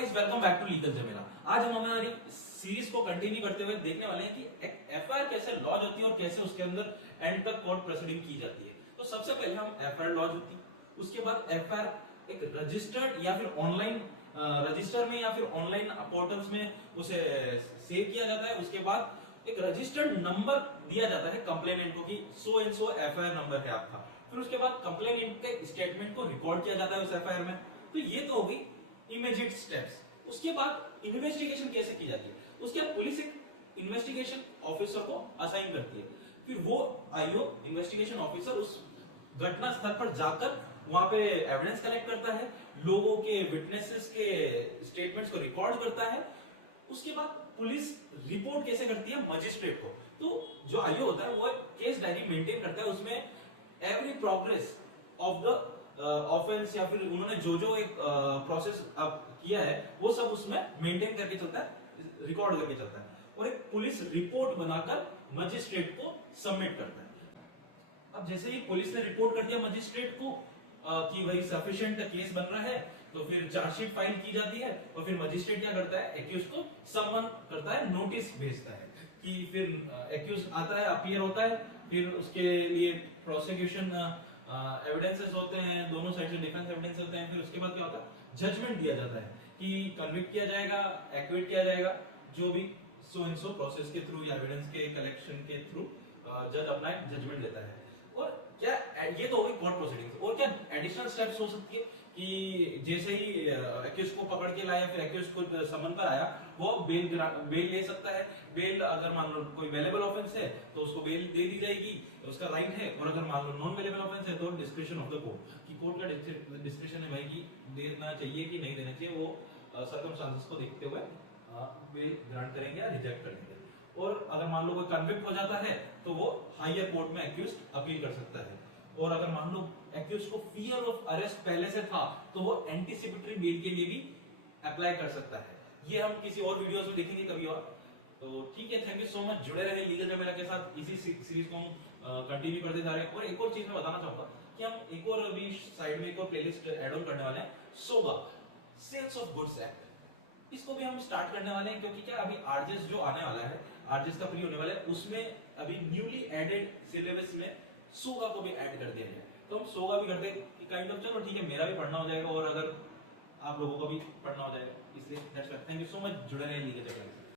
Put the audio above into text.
Guys, welcome back to Legal Jhamela. आज हम हमारी सीरीज को कंटिन्यू करते हुए देखने वाले हैं कि एक एफआईआर कैसे लॉन्च होती है और कैसे उसके अंदर एंड तक कोर्ट प्रोसीडिंग की जाती है। तो सबसे पहले हम एफआईआर लॉन्च होती है, उसके बाद एफआईआर एक रजिस्टर्ड या फिर ऑनलाइन रजिस्टर में या फिर ऑनलाइन पोर्टल्स में उसे सेव किया जाता है। उसके बाद एक रजिस्टर्ड नंबर दिया जाता है कंप्लेनेंट को कि so and so FIR number है आपका। फिर उसके बाद कंप्लेनेंट के स्टेटमेंट को रिकॉर्ड किया जाता है उस एफआईआर में। तो ये तो हो गई इमीडिएट स्टेप्स। उसके बाद इन्वेस्टिगेशन कैसे की जाती है, उसके बाद पुलिस एक इन्वेस्टिगेशन ऑफिसर को असाइन करती है। फिर वो आईओ इन्वेस्टिगेशन ऑफिसर उस घटना स्थल पर जाकर वहां पे एविडेंस कलेक्ट करता है, लोगों के विटनेसेस के स्टेटमेंट्स को रिकॉर्ड करता है। उसके बाद पुलिस रिपोर्ट कैसे करती है मजिस्ट्रेट को। तो जो आईओ होता है वो केस डायरी मेंटेन करता है, उसमें every progress of the offence या फिर उन्होंने जो जो एक प्रोसेस अब किया है वो सब उसमें मेंटेन करके चलता है, रिकॉर्ड करके चलता है और एक पुलिस रिपोर्ट बनाकर मजिस्ट्रेट को सबमिट करता है। अब जैसे ही पुलिस ने रिपोर्ट कर दिया मजिस्ट्रेट को कि भाई सफिशिएंट केस बन रहा है, तो फिर चार्जशीट फाइल की जाती है और फिर मजिस्ट्रेट क्या करता है, एक्यूज को समन करता है, नोटिस भेजता है कि फिर एक्यूज आता है, अपीयर होता है। फिर उसके लिए प्रोसिक्यूशन एविडेंसेस होते हैं, दोनों साइड से डिफेंस एविडेंस होते हैं। फिर उसके बाद क्या होता है, जजमेंट दिया जाता है कि कन्विक्ट किया जाएगा, एक्विट किया जाएगा, जो भी सो एंड सो प्रोसेस के थ्रू या एविडेंस के कलेक्शन के थ्रू जज अपना जजमेंट देता है। और क्या ये तो हो गई कोर्ट प्रोसीडिंग्स। और क्या एडिशनल स्टेप्स हो सकती है कि जैसे ही एक्यूज को पकड़ के लाया, फिर एक्यूज को समन पर आया, वो बेल ले सकता है। बेल अगर मान लो कोई वेलेबल ऑफेंस है तो उसको बेल दे दी जाएगी, उसका राइट है। और अगर मान लो नॉन वेलेबल ऑफेंस है तो डिस्क्रिप्शन ऑफ द कोर्ट, कि कोर्ट का डिस्क्रिप्शन है भाई कि देना चाहिए कि नहीं देना चाहिए, वो सर्कमस्टांसेस को देखते हुए बेल ग्रांट करेंगे या रिजेक्ट करेंगे। और अगर मान लो कोई कन्विक्ट हो जाता है तो वो हायर कोर्ट में एक्यूज अपील कर सकता है। और अगर मान लो एक्यूज को फियर ऑफ अरेस्ट पहले से था तो वो एंटीसिपेटरी बेल के लिए भी अप्लाई कर सकता है। ये हम किसी और वीडियोस में देखेंगे कभी और। तो ठीक है, थैंक यू सो मच, जुड़े रहे लीगल झमेला के साथ। इसी सीरीज को हम कंटिन्यू करते जा रहे हैं। और एक और चीज मैं बताना चाहूंगा कि हम एक और अभी साइड में एक और प्लेलिस्ट ऐड ऑन करने वाले हैं, सोगा सेल्स ऑफ गुड्स एक्ट। इसको भी हम स्टार्ट करने वाले हैं क्योंकि क्या अभी आरजेएस जो आने वाला है, आरजेएस का प्री होने वाला है, उसमें अभी न्यूली एडेड सिलेबस में सोगा को भी ऐड कर दिया गया है। तो हम सोगा भी करते हैं कि काइंड ऑफ चलो ठीक है, मेरा भी पढ़ना हो जाएगा और अगर आप लोगों को भी पढ़ना हो जाएगा, इसलिए that's why. Thank you so much, जुड़े रहिए लीगल झमेला।